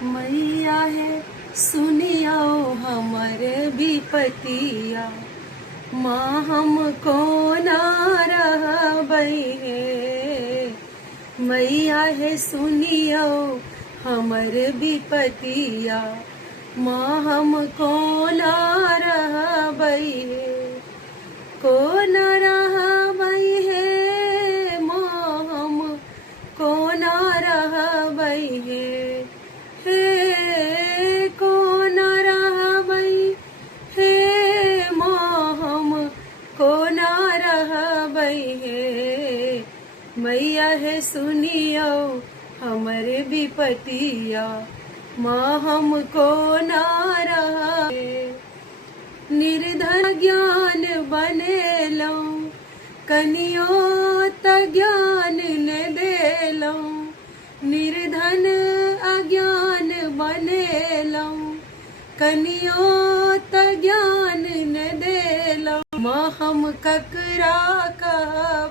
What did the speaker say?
मैया है सुनियो हमर विपतिया, माँ हमको ना रहबै है। मैया है सुनियो हमर विपतिया, माँ हमको ना रहबै है। को न रहबै है माँ हमको ना रहबै है। हे को न रहबै हे माँ हमको ना रहबै है। मैया है सुनियो हमर विपतिया, माँ हमको ना रहबै। निर्धन ज्ञान बनेलौं, कनियो त ज्ञान न देलौं। निर्धन अज्ञान बनेलौं, कनियो त ज्ञान न देलौं। माँ हम ककरा कहब